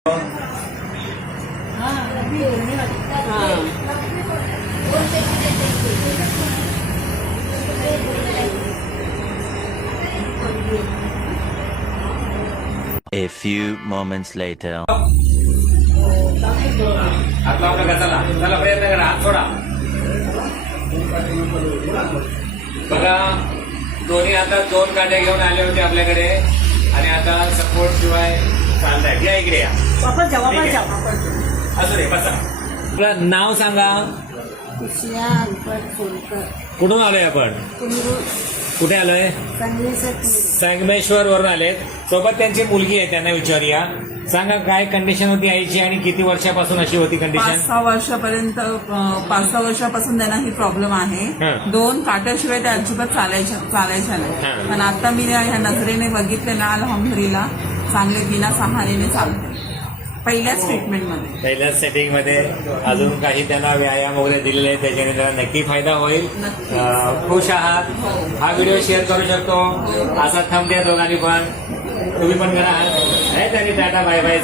A few moments later. हात लावू नका, चला चला प्रयत्न करा, हात सोडा. बघा, दोन्ही आता 2 कांड्या घेऊन आले होते आपल्याकडे आणि आता सपोर्ट शिवाय चालताय. या इकडे या. असू दे, बसा. आपलं नाव सांगा. कुठून आलोय आपण? कुठे आलोय? संगमेश्वर वरून आलेत. सोबत त्यांची मुलगी आहे, त्यांना विचारूया. सांगा, काय कंडिशन होती आईची आणि किती वर्षापासून अशी होती कंडिशन? 5-6 वर्षापर्यंत 5-6 वर्षापासून त्यांना ही प्रॉब्लेम आहे. 2 काट्याशिवाय त्या अजिबात चालायच्या नाही. पण आता मी ह्या नजरेने बघितले ना, अल्हम्दुलिल्लाह चांगले बिना सहारेने चालते. पहिल्याच ट्रीटमेंटमध्ये, पहिल्याच सेटिंगमध्ये. अजून काही त्यांना व्यायाम वगैरे दिलेले आहेत, त्याच्याने त्यांना नक्की फायदा होईल. खुश आहात? हा व्हिडिओ शेअर करू शकतो. असा थंब द्या दोघांनी पण. तुम्ही पण करा. त्यांनी टाटा बाय बाय.